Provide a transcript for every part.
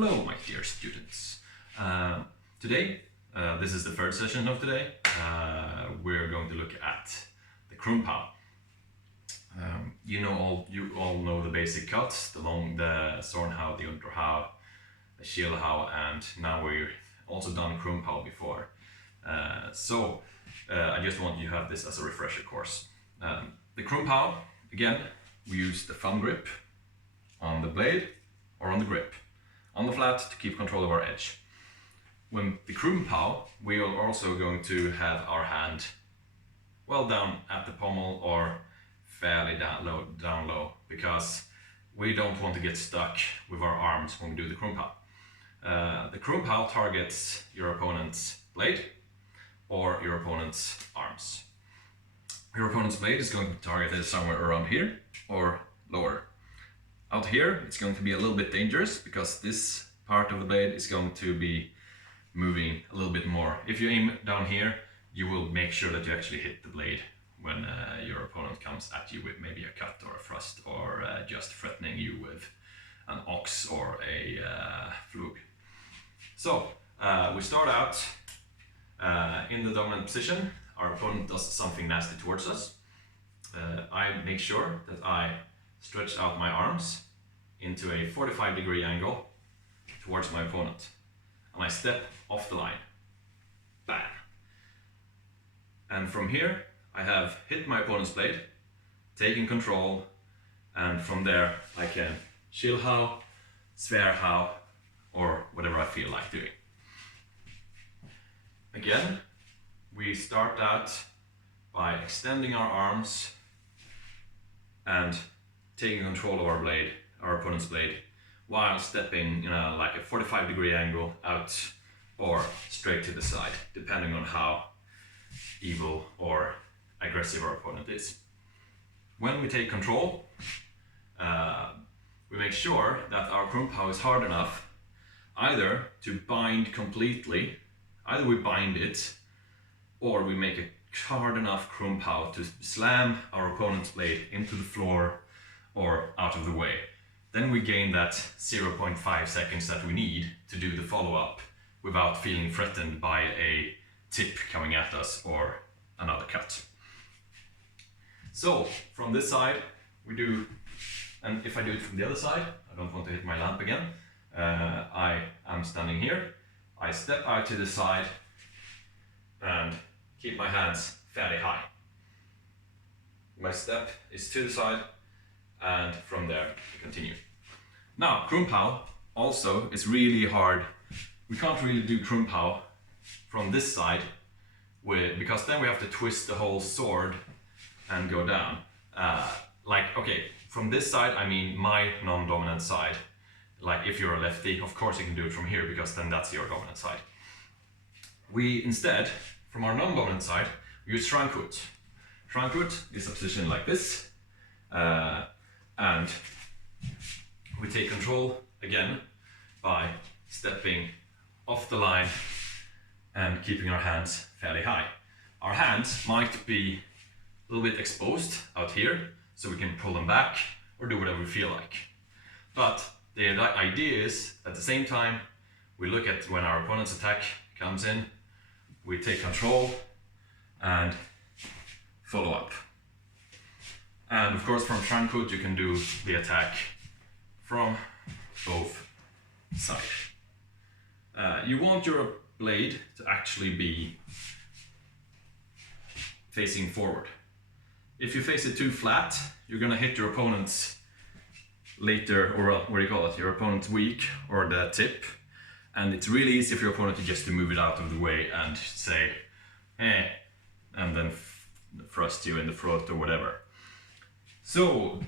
Hello, my dear students. Today, this is the third session of today. We're going to look at the Krumphau. You all know the basic cuts: the Zornhau, the Unterhau, the Schildhau, and now we've also done Chromepow before. I just want you to have this as a refresher course. The Krumphau, again, we use the thumb grip on the blade or on the grip on the flat to keep control of our edge. When the Krumphau, we are also going to have our hand well down at the pommel or fairly down low, because we don't want to get stuck with our arms when we do the Krumphau. The Krumphau targets your opponent's blade or your opponent's arms. Your opponent's blade is going to be targeted somewhere around here or lower. Out here it's going to be a little bit dangerous because this part of the blade is going to be moving a little bit more. If you aim down here, you will make sure that you actually hit the blade when your opponent comes at you with maybe a cut or a thrust, or just threatening you with an ox or a flug. So we start out in the dominant position. Our opponent does something nasty towards us. I make sure that I stretch out my arms into a 45-degree angle towards my opponent, and I step off the line. Bam! And from here I have hit my opponent's blade, taken control, and from there I can Schildhau, Zwerchhau, or whatever I feel like doing. Again, we start out by extending our arms and taking control of our blade, our opponent's blade, while stepping in like a 45-degree angle out or straight to the side, depending on how evil or aggressive our opponent is. When we take control, we make sure that our Krumphau is hard enough either to bind completely, either we bind it, or we make a hard enough Krumphau to slam our opponent's blade into the floor or out of the way. Then we gain that 0.5 seconds that we need to do the follow-up without feeling threatened by a tip coming at us or another cut. So from this side we do, and if I do it from the other side, I don't want to hit my lamp again, I am standing here, I step out to the side and keep my hands fairly high. My step is to the side, and from there we continue. Now Krumphau also is really hard. We can't really do Krumphau from this side because then we have to twist the whole sword and go down. From this side, I mean my non-dominant side. Like if you're a lefty, of course you can do it from here because then that's your dominant side. We instead, from our non-dominant side, we use Schrankhut. Schrankhut is a position like this, and we take control again by stepping off the line and keeping our hands fairly high. Our hands might be a little bit exposed out here, so we can pull them back or do whatever we feel like. But the idea is, at the same time, we look at when our opponent's attack comes in, we take control and follow up. And of course from Schrankhut you can do the attack from both sides. You want your blade to actually be facing forward. If you face it too flat, you're gonna hit your opponent's later, or what do you call it, your opponent's weak or the tip, and it's really easy for your opponent to move it out of the way and say and then thrust you in the throat or whatever. So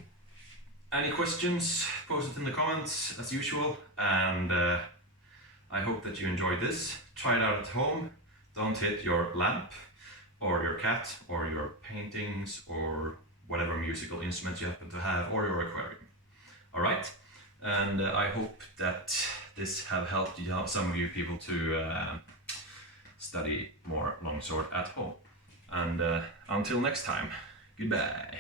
any questions, post it in the comments as usual, and I hope that you enjoyed this. Try it out at home. Don't hit your lamp or your cat or your paintings or whatever musical instruments you happen to have, or your aquarium. Alright, and I hope that this have helped you, some of you people, to study more longsword at home. And until next time, goodbye.